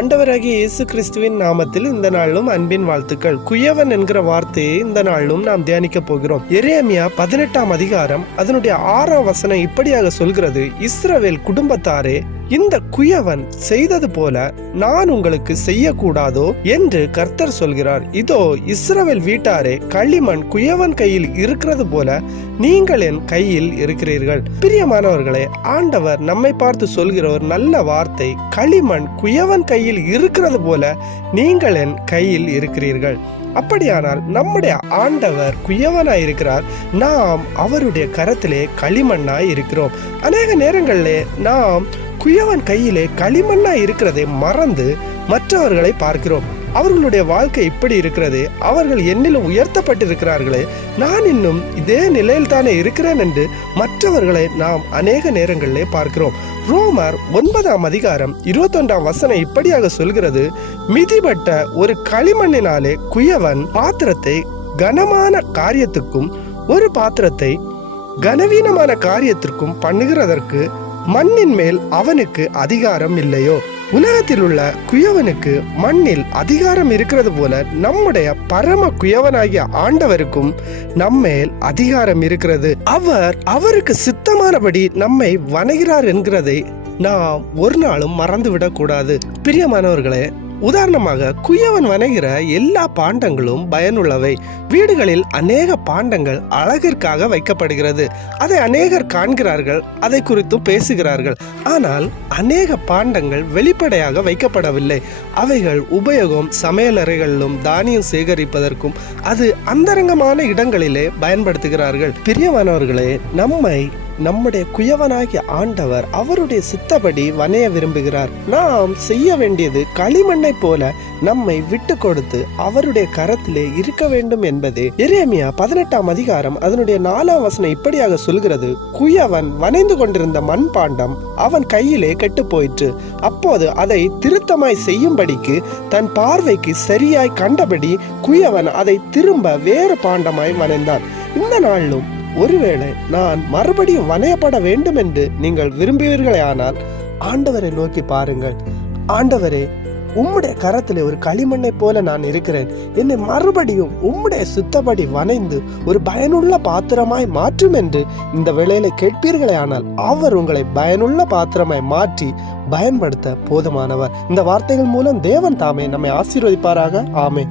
ஆண்டவராகிய இயேசு கிறிஸ்துவின் நாமத்தில் இந்த நாளும் அன்பின் வாழ்த்துக்கள். குயவன் என்கிற வார்த்தையை இந்த நாளும் நாம் தியானிக்க போகிறோம். எரேமியா 18ஆம் அதிகாரம் அதனுடைய 6ஆம் வசனம் இப்படியாக சொல்கிறது: இஸ்ரவேல் குடும்பத்தாரே, இந்த குயவன் செய்தது போல நான் உங்களுக்கு செய்யக்கூடாதோ என்று கர்த்தர் சொல்கிறார். இதோ, இஸ்ரவேல் வீட்டாரே, களிமண் குயவன் கையில் இருக்கிறது போல நீங்கள் என் கையில் இருக்கிறீர்கள். பிரியமானவர்களே, ஆண்டவர் நம்மை பார்த்து சொல்கிற ஒரு நல்ல வார்த்தை, களிமண் குயவன் கையில் இருக்கிறது போல நீங்கள் என் கையில் இருக்கிறீர்கள். அப்படியானால் நம்முடைய ஆண்டவர் குயவனாய் இருக்கிறார், நாம் அவருடைய கரத்திலே களிமண்ணாய் இருக்கிறோம். அநேக நேரங்களிலே நாம் குயவன் கையிலே களிமண்ணாய் இருக்கிறதை மறந்து மற்றவர்களை பார்க்கிறோம். அவர்களுடைய வாழ்க்கை இப்படி இருக்கிறது, அவர்கள் என்னிலும் உயர்த்தப்பட்டிருக்கிறார்களே, நான் இன்னும் இதே நிலையில் தானே இருக்கிறேன் என்று மற்றவர்களை நாம் அநேக நேரங்களிலே பார்க்கிறோம். ரோமர் 9ஆம் அதிகாரம் 21ஆம் வசனம் இப்படியாக சொல்கிறது: மிதிபட்ட ஒரு களிமண்ணினாலே குயவன் பாத்திரத்தை கனமான காரியத்துக்கும் ஒரு பாத்திரத்தை கனவீனமான காரியத்திற்கும் பண்ணுகிறதற்கு மண்ணின் மேல் அவனுக்கு அதிகாரம் இல்லையோ? உலகத்தில் உள்ள குயவனுக்கு மண்ணில் அதிகாரம் இருக்கிறது போல நம்முடைய பரம குயவனாகிய ஆண்டவருக்கும் நம்மேல் அதிகாரம் இருக்கிறது. அவருக்கு சித்தமானபடி நம்மை வணங்குகிறார் என்கிறதை நாம் ஒரு நாளும் மறந்துவிடக் கூடாது. பிரியமானவர்களே, உதாரணமாக குயவன் வணங்குகிற எல்லா பாண்டங்களும் பயனுள்ளவை. வீடுகளில் அநேக பாண்டங்கள் அழகிற்காக வைக்கப்படுகிறது. அதை அநேகர் காண்கிறார்கள், அதை குறித்து பேசுகிறார்கள். ஆனால் அநேக பாண்டங்கள் வெளிப்படையாக வைக்கப்படவில்லை. அவைகள் உபயோகம் சமையலறைகளிலும் தானியம் சேகரிப்பதற்கும் அது அந்தரங்கமான இடங்களிலே பயன்படுத்துகிறார்கள். பிரியமானவர்களே, நம்முடைய குயவனாகிய ஆண்டவர் அவருடைய சித்தப்படி வணைய விரும்புகிறார். நாம் செய்ய வேண்டியது களிமண்ணை போல நம்மை விட்டு கொடுத்து அவருடைய கரத்திலே இருக்க வேண்டும் என்பதே. எரேமியா 18ஆம் அதிகாரம் அதனுடைய 4ஆம் வசனம் இப்படியாக சொல்கிறது: குயவன் வணைந்து கொண்டிருந்த மண்பாண்டம் அவன் கையிலே கெட்டு போயிற்று. அப்போது அதை திருத்தமாய் செய்யும்படிக்கு தன் பார்வைக்கு சரியாய் கண்டபடி குயவன் அதை திரும்ப வேறு பாண்டமாய் வணைந்தான். இந்த நாளிலும் ஒருவேளை நான் மறுபடியும் வணையப்பட வேண்டும் என்று நீங்கள் விரும்புவீர்களே, ஆனால் ஆண்டவரை நோக்கி பாருங்கள். ஆண்டவரே, உம்முடைய கரத்திலே ஒரு களிமண்ணை போல நான் இருக்கிறேன். என்னை மறுபடியும் உம்முடைய சுத்தப்படி வணைந்து ஒரு பயனுள்ள பாத்திரமாய் மாற்றும் என்று இந்த வேளையில கேட்பீர்களே, ஆனால் அவர் உங்களை பயனுள்ள பாத்திரமாய் மாற்றி பயன்படுத்த போதுமானவர். இந்த வார்த்தைகள் மூலம் தேவன் தாமே நம்மை ஆசீர்வதிப்பாராக. ஆமென்.